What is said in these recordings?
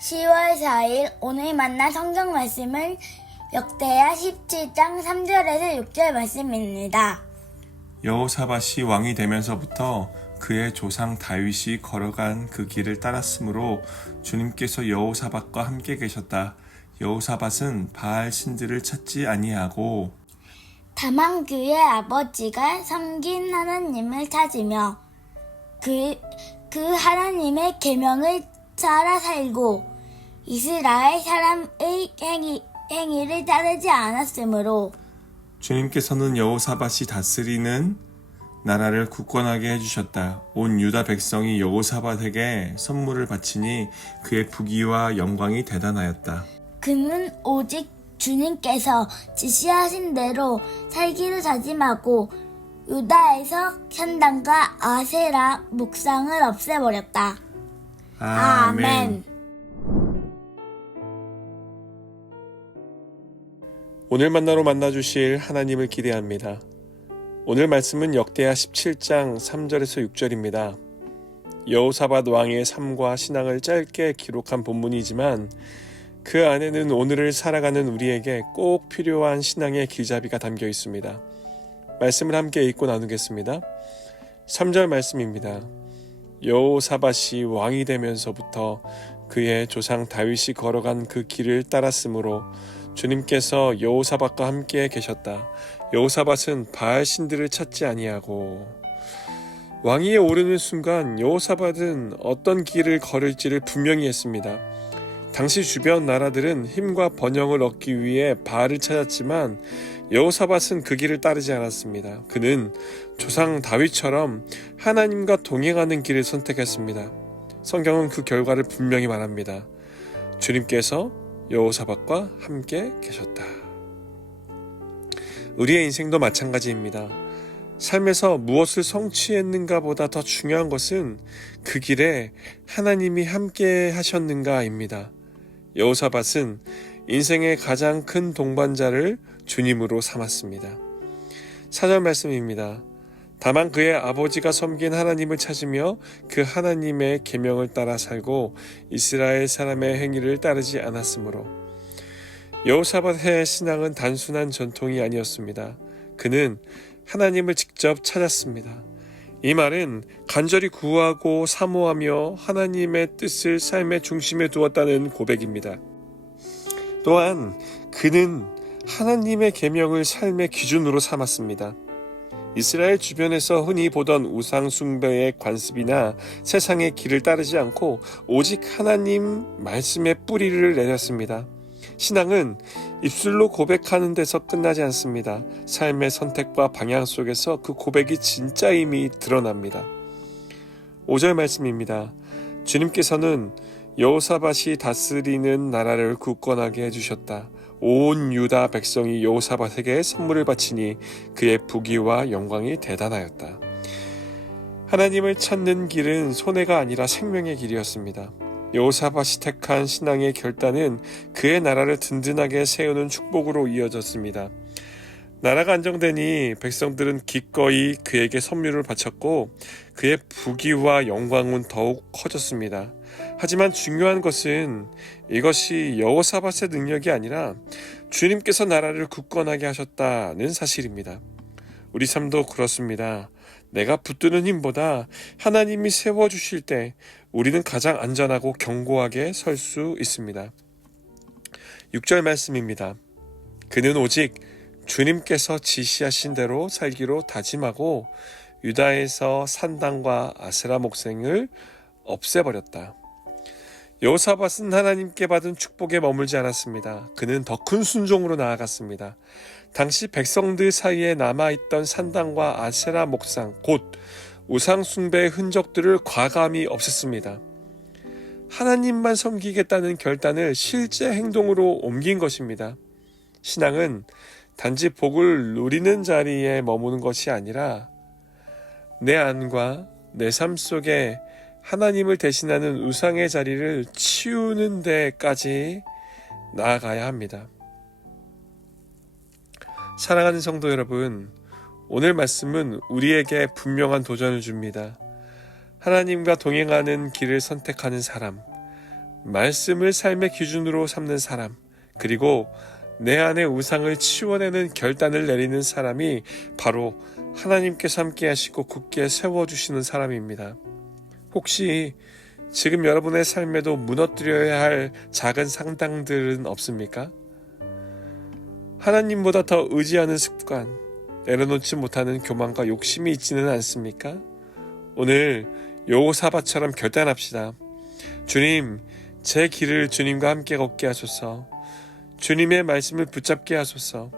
10월 4일 오늘 만난 성경 말씀은 역대하 17장 3절에서 6절 말씀입니다. 여호사밧이 왕이 되면서부터 그의 조상 다윗이 걸어간 그 길을 따랐으므로 주님께서 여호사밧과 함께 계셨다. 여호사밧은 바알 신들을 찾지 아니하고 다만 그의 아버지가 섬긴 하나님을 찾으며 그 하나님의 계명을 따라 살고 이스라엘 사람의 행위를 따르지 않았으므로 주님께서는 여호사밧이 다스리는 나라를 굳건하게 해주셨다. 온 유다 백성이 여호사밧에게 선물을 바치니 그의 부귀와 영광이 대단하였다. 그는 오직 주님께서 지시하신 대로 살기를 다짐하고 유다에서 산당과 아세라 목상을 없애버렸다. 아멘. 오늘 만나로 만나주실 하나님을 기대합니다. 오늘 말씀은 역대하 17장 3절에서 6절입니다. 여호사밧 왕의 삶과 신앙을 짧게 기록한 본문이지만 그 안에는 오늘을 살아가는 우리에게 꼭 필요한 신앙의 길잡이가 담겨 있습니다. 말씀을 함께 읽고 나누겠습니다. 3절 말씀입니다. 여호사밧이 왕이 되면서부터 그의 조상 다윗이 걸어간 그 길을 따랐으므로 주님께서 여호사밧과 함께 계셨다. 여호사밧은 바알 신들을 찾지 아니하고 왕위에 오르는 순간 여호사밧은 어떤 길을 걸을지를 분명히 했습니다. 당시 주변 나라들은 힘과 번영을 얻기 위해 바알을 찾았지만 여호사밧은 그 길을 따르지 않았습니다. 그는 조상 다윗처럼 하나님과 동행하는 길을 선택했습니다. 성경은 그 결과를 분명히 말합니다. 주님께서 여호사밧과 함께 계셨다. 우리의 인생도 마찬가지입니다. 삶에서 무엇을 성취했는가 보다 더 중요한 것은 그 길에 하나님이 함께 하셨는가입니다. 여호사밧은 인생의 가장 큰 동반자를 주님으로 삼았습니다. 4절 말씀입니다. 다만 그의 아버지가 섬긴 하나님을 찾으며 그 하나님의 계명을 따라 살고 이스라엘 사람의 행위를 따르지 않았으므로. 여호사밧의 신앙은 단순한 전통이 아니었습니다. 그는 하나님을 직접 찾았습니다. 이 말은 간절히 구하고 사모하며 하나님의 뜻을 삶의 중심에 두었다는 고백입니다. 또한 그는 하나님의 계명을 삶의 기준으로 삼았습니다. 이스라엘 주변에서 흔히 보던 우상 숭배의 관습이나 세상의 길을 따르지 않고 오직 하나님 말씀의 뿌리를 내렸습니다. 신앙은 입술로 고백하는 데서 끝나지 않습니다. 삶의 선택과 방향 속에서 그 고백이 진짜임이 드러납니다. 5절 말씀입니다. 주님께서는 여호사밧이 다스리는 나라를 굳건하게 해주셨다. 온 유다 백성이 여호사밧에게 선물을 바치니 그의 부귀와 영광이 대단하였다. 하나님을 찾는 길은 손해가 아니라 생명의 길이었습니다. 여호사밧이 택한 신앙의 결단은 그의 나라를 든든하게 세우는 축복으로 이어졌습니다. 나라가 안정되니 백성들은 기꺼이 그에게 선물을 바쳤고 그의 부귀와 영광은 더욱 커졌습니다. 하지만 중요한 것은 이것이 여호사밧의 능력이 아니라 주님께서 나라를 굳건하게 하셨다는 사실입니다. 우리 삶도 그렇습니다. 내가 붙드는 힘보다 하나님이 세워주실 때 우리는 가장 안전하고 견고하게 설 수 있습니다. 6절 말씀입니다. 그는 오직 주님께서 지시하신 대로 살기로 다짐하고 유다에서 산당과 아세라 목생을 없애버렸다. 여호사밧은 하나님께 받은 축복에 머물지 않았습니다. 그는 더 큰 순종으로 나아갔습니다. 당시 백성들 사이에 남아있던 산당과 아세라 목상, 곧 우상 숭배의 흔적들을 과감히 없앴습니다. 하나님만 섬기겠다는 결단을 실제 행동으로 옮긴 것입니다. 신앙은 단지 복을 누리는 자리에 머무는 것이 아니라 내 안과 내 삶 속에 하나님을 대신하는 우상의 자리를 치우는 데까지 나아가야 합니다. 사랑하는 성도 여러분, 오늘 말씀은 우리에게 분명한 도전을 줍니다. 하나님과 동행하는 길을 선택하는 사람, 말씀을 삶의 기준으로 삼는 사람, 그리고 내 안의 우상을 치워내는 결단을 내리는 사람이 바로 하나님께서 함께 하시고 굳게 세워주시는 사람입니다. 혹시 지금 여러분의 삶에도 무너뜨려야 할 작은 상당들은 없습니까? 하나님보다 더 의지하는 습관, 내려놓지 못하는 교만과 욕심이 있지는 않습니까? 오늘 여호사밧처럼 결단합시다. 주님, 제 길을 주님과 함께 걷게 하소서. 주님의 말씀을 붙잡게 하소서.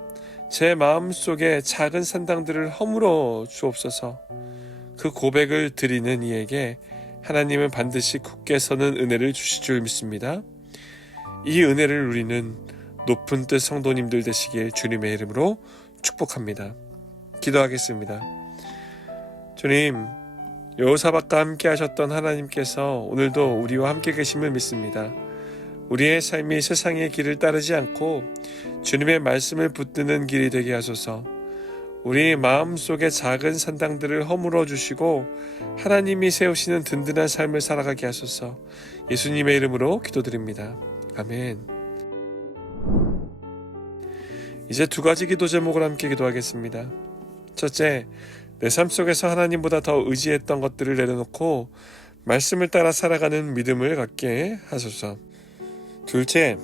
제 마음속에 작은 산당들을 허물어 주옵소서. 그 고백을 드리는 이에게 하나님은 반드시 굳게 서는 은혜를 주실 줄 믿습니다. 이 은혜를 누리는 높은 뜻 성도님들 되시길 주님의 이름으로 축복합니다. 기도하겠습니다. 주님, 여호사밧과 함께 하셨던 하나님께서 오늘도 우리와 함께 계심을 믿습니다. 우리의 삶이 세상의 길을 따르지 않고 주님의 말씀을 붙드는 길이 되게 하소서. 우리 마음속의 작은 산당들을 허물어 주시고 하나님이 세우시는 든든한 삶을 살아가게 하소서. 예수님의 이름으로 기도드립니다. 아멘. 이제 두 가지 기도 제목을 함께 기도하겠습니다. 첫째, 내 삶 속에서 하나님보다 더 의지했던 것들을 내려놓고 말씀을 따라 살아가는 믿음을 갖게 하소서. 둘째,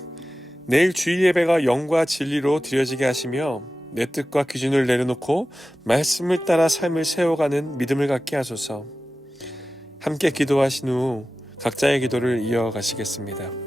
내일 주일 예배가 영과 진리로 드려지게 하시며 내 뜻과 기준을 내려놓고 말씀을 따라 삶을 세워가는 믿음을 갖게 하소서. 함께 기도하신 후 각자의 기도를 이어가시겠습니다.